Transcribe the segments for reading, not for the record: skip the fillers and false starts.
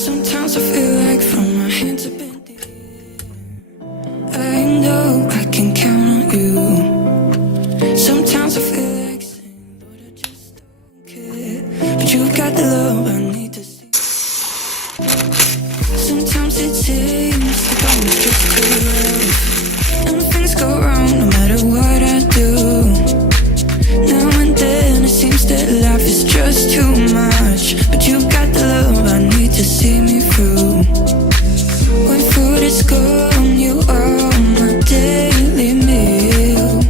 Sometimes I feel like from my hands have been deep. I know I can count on you. Sometimes I feel like saying, Lord, I just don't care. But you got the love I need to see. Sometimes it seems like I'm just too rough, and things go wrong no matter what I do. Now and then it seems that life is just too much, but you got the love I need to see me through. When food is gone, you are my daily meal.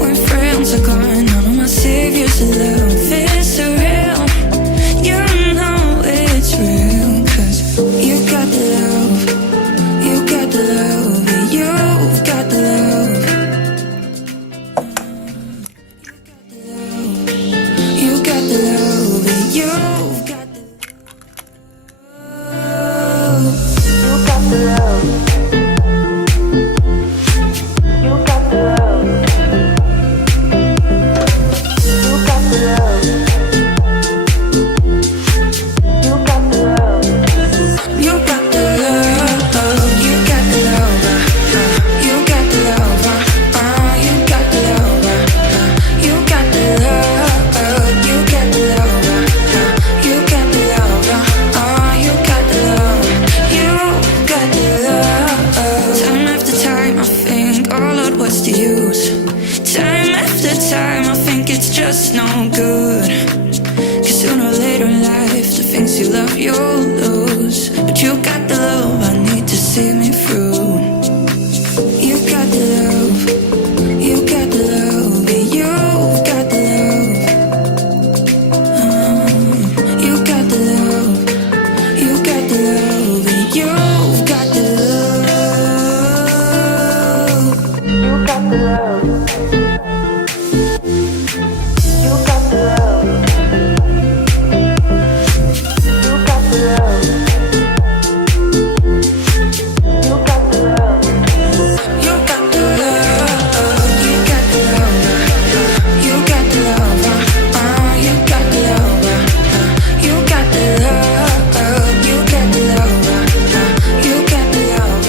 When friends are gone, none of my saviors are love is surreal. You know it's real, 'cause you got the love, you got the love, yeah, you've got the love. You got the love, yeah, you've got the love. You got the love. You got the love. You got the love. You got the love. You got the love. You got the love. You got the love. You got the love. You got the love. You got the love. You got the love. You got the love. You got the love. Time after time I think, oh Lord, what's the use? Time after time I think it's just no good. 'Cause sooner or later in life, the things you love you'll lose. But you got the love I need to see me through. You got the love. You got the love. Yeah, you've got the love. You got the love. You got the love. Yeah, you've got the love. You got the love. You got the love. You got the love. You got the love. You got the love. You got the love. You got the love. You got the love. You got the love. You got the love. You got the love.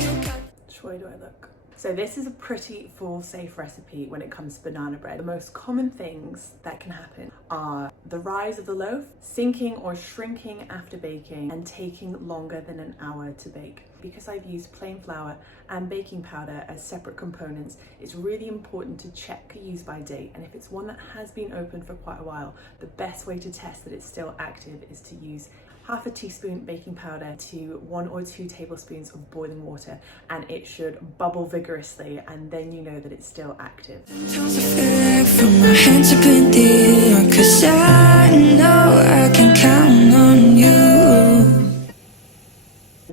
You got. Which way do I look? So this is a pretty full safe recipe when it comes to banana bread. The most common things that can happen are the rise of the loaf, sinking or shrinking after baking, and taking longer than an hour to bake. Because I've used plain flour and baking powder as separate components, it's really important to check a use by date, and if it's one that has been open for quite a while, the best way to test that it's still active is to use half a teaspoon baking powder to 1 or 2 tablespoons of boiling water, and it should bubble vigorously, and then you know that it's still active. Sometimes I feel like from my hands have been dear, 'cause I know I can count on you.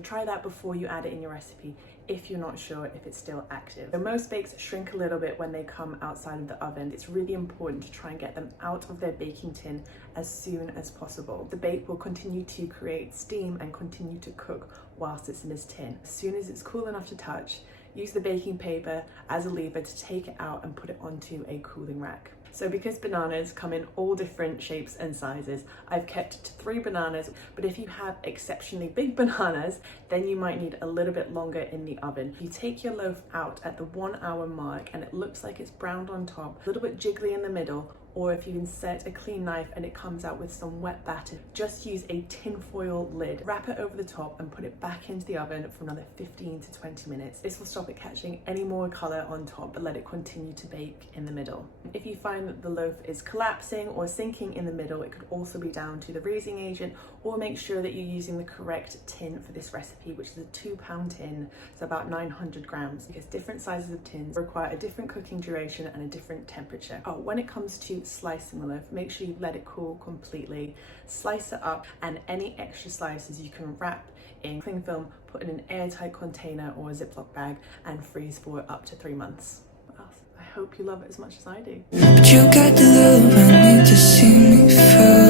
Try that before you add it in your recipe if you're not sure if it's still active. So most bakes shrink a little bit when they come outside of the oven. It's really important to try and get them out of their baking tin as soon as possible. The bake will continue to create steam and continue to cook whilst it's in this tin. As soon as it's cool enough to touch, use the baking paper as a lever to take it out and put it onto a cooling rack. So because bananas come in all different shapes and sizes, I've kept to 3 bananas, but if you have exceptionally big bananas, then you might need a little bit longer in the oven. You take your loaf out at the 1 hour mark and it looks like it's browned on top, a little bit jiggly in the middle, or if you insert a clean knife and it comes out with some wet batter, just use a tin foil lid, wrap it over the top and put it back into the oven for another 15 to 20 minutes. This will stop it catching any more color on top, but let it continue to bake in the middle. If you find that the loaf is collapsing or sinking in the middle, it could also be down to the raising agent, or make sure that you're using the correct tin for this recipe, which is a 2-pound tin, so about 900 grams, because different sizes of tins require a different cooking duration and a different temperature. Oh, when it comes to slicing the loaf, make sure you let it cool completely, slice it up, and any extra slices you can wrap in cling film, put in an airtight container or a Ziploc bag, and freeze for up to 3 months. I hope you love it as much as I do. But you got the love I need to see me through.